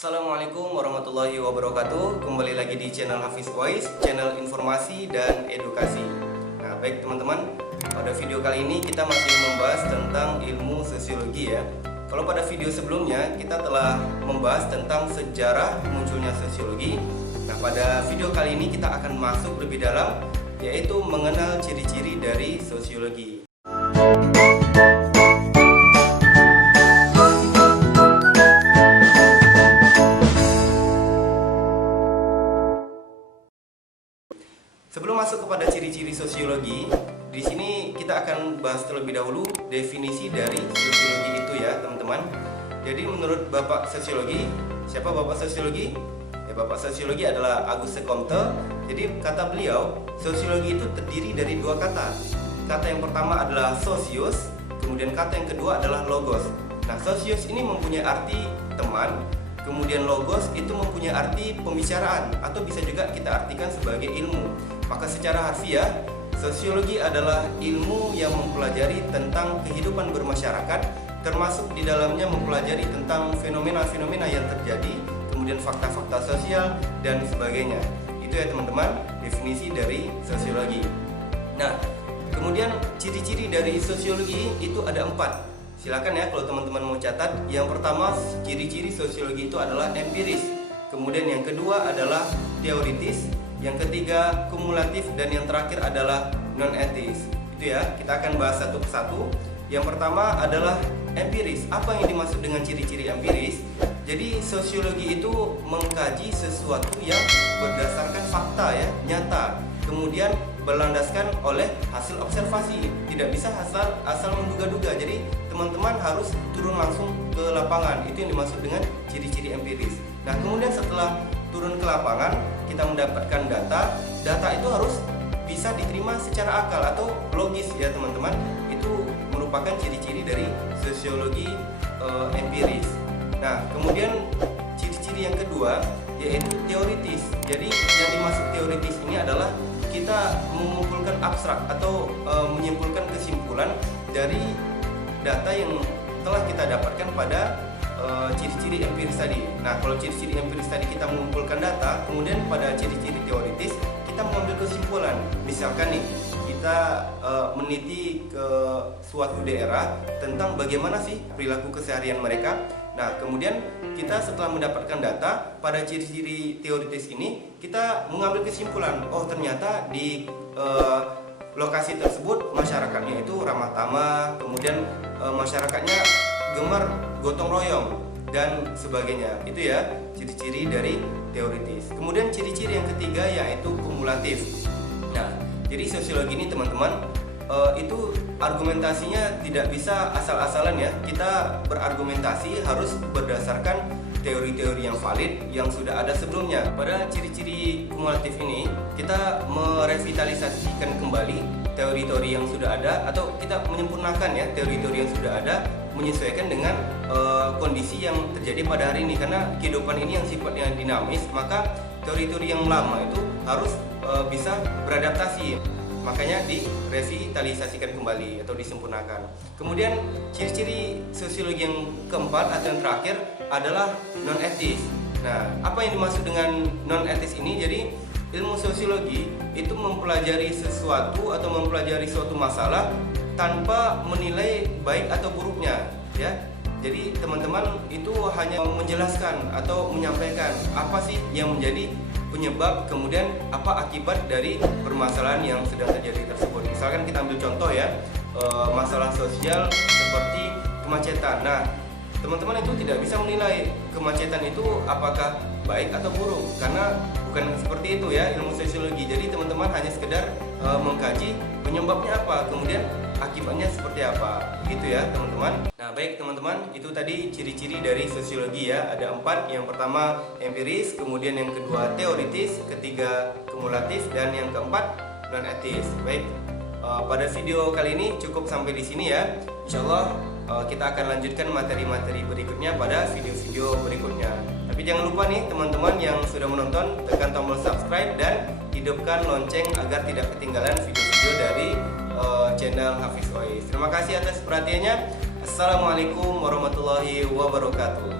Assalamualaikum warahmatullahi wabarakatuh. Kembali lagi di channel Hafiz Voice, channel informasi dan edukasi. Nah, baik teman-teman, pada video kali ini kita masih membahas tentang ilmu sosiologi ya. Kalau pada video sebelumnya kita telah membahas tentang sejarah munculnya sosiologi. Nah, pada video kali ini kita akan masuk lebih dalam, yaitu mengenal ciri-ciri dari sosiologi. Sebelum masuk kepada ciri-ciri sosiologi, di sini kita akan bahas terlebih dahulu definisi dari sosiologi itu ya, teman-teman. Jadi menurut Bapak Sosiologi, siapa Bapak Sosiologi? Ya, Bapak Sosiologi adalah Auguste Comte. Jadi kata beliau, sosiologi itu terdiri dari dua kata. Kata yang pertama adalah sosius, kemudian kata yang kedua adalah logos. Nah, sosius ini mempunyai arti teman, kemudian logos itu mempunyai arti pembicaraan, atau bisa juga kita artikan sebagai ilmu. Maka secara harfiah, sosiologi adalah ilmu yang mempelajari tentang kehidupan bermasyarakat, termasuk di dalamnya mempelajari tentang fenomena-fenomena yang terjadi, kemudian fakta-fakta sosial dan sebagainya. Itu ya teman-teman, definisi dari sosiologi. Nah, kemudian ciri-ciri dari sosiologi itu ada 4. Silakan ya kalau teman-teman mau catat. Yang pertama, ciri-ciri sosiologi itu adalah empiris. Kemudian yang kedua adalah teoritis. Yang ketiga kumulatif, dan yang terakhir adalah non-etis. Itu ya, kita akan bahas satu persatu. Yang pertama adalah empiris. Apa yang dimaksud dengan ciri-ciri empiris? Jadi sosiologi itu mengkaji sesuatu yang berdasarkan fakta ya, nyata. Kemudian berlandaskan oleh hasil observasi. Tidak bisa asal menduga-duga. Jadi teman-teman harus turun langsung ke lapangan. Itu yang dimaksud dengan ciri-ciri empiris. Nah, kemudian setelah turun ke lapangan, kita mendapatkan data. Data itu harus bisa diterima secara akal atau logis ya teman-teman. Itu merupakan ciri-ciri dari sosiologi empiris. Nah, kemudian ciri-ciri yang kedua yaitu teoritis. Jadi yang dimaksud teoritis ini adalah kita mengumpulkan abstrak atau menyimpulkan kesimpulan dari data yang telah kita dapatkan pada ciri-ciri empiris tadi. Nah, kalau ciri-ciri empiris tadi kita mengumpulkan data, kemudian pada ciri-ciri teoritis kita mengambil kesimpulan. Misalkan nih, kita meneliti ke suatu daerah tentang bagaimana sih perilaku keseharian mereka. Nah, kemudian kita setelah mendapatkan data pada ciri-ciri teoritis ini, kita mengambil kesimpulan, oh ternyata di lokasi tersebut masyarakatnya itu ramah tamah, kemudian masyarakatnya gemar gotong royong dan sebagainya. Itu ya ciri-ciri dari teoritis. Kemudian ciri-ciri yang ketiga yaitu kumulatif. Nah, jadi sosiologi ini teman-teman itu argumentasinya tidak bisa asal-asalan ya. Kita berargumentasi harus berdasarkan teori-teori yang valid yang sudah ada sebelumnya. Pada ciri-ciri kumulatif ini kita merevitalisasikan kembali teori-teori yang sudah ada, atau kita menyempurnakan ya teori-teori yang sudah ada, menyesuaikan dengan kondisi yang terjadi pada hari ini. Karena kehidupan ini yang sifatnya dinamis, maka teori-teori yang lama itu harus bisa beradaptasi. Makanya direvitalisasikan kembali atau disempurnakan. Kemudian ciri-ciri sosiologi yang keempat atau yang terakhir adalah non-etis. Nah, apa yang dimaksud dengan non-etis ini? Jadi ilmu sosiologi itu mempelajari sesuatu atau mempelajari suatu masalah tanpa menilai baik atau buruknya ya. Jadi teman-teman itu hanya menjelaskan atau menyampaikan apa sih yang menjadi penyebab, kemudian apa akibat dari permasalahan yang sedang terjadi tersebut. Misalkan kita ambil contoh ya, masalah sosial seperti kemacetan. Nah, teman-teman itu tidak bisa menilai kemacetan itu apakah baik atau buruk, karena bukan seperti itu ya ilmu sosiologi. Jadi teman-teman hanya sekedar mengkaji penyebabnya apa, kemudian akibatnya seperti apa, gitu ya teman-teman. Nah, baik teman-teman, itu tadi ciri-ciri dari sosiologi ya. Ada 4. Yang pertama empiris, kemudian yang kedua teoritis, ketiga kumulatif, dan yang keempat non-etis. Baik, pada video kali ini cukup sampai di sini ya. Insyaallah kita akan lanjutkan materi-materi berikutnya pada video-video berikutnya. Tapi jangan lupa nih teman-teman yang sudah menonton, tekan tombol subscribe dan hidupkan lonceng agar tidak ketinggalan video-video dari channel Hafiz Voice. Terima kasih atas perhatiannya. Assalamualaikum warahmatullahi wabarakatuh.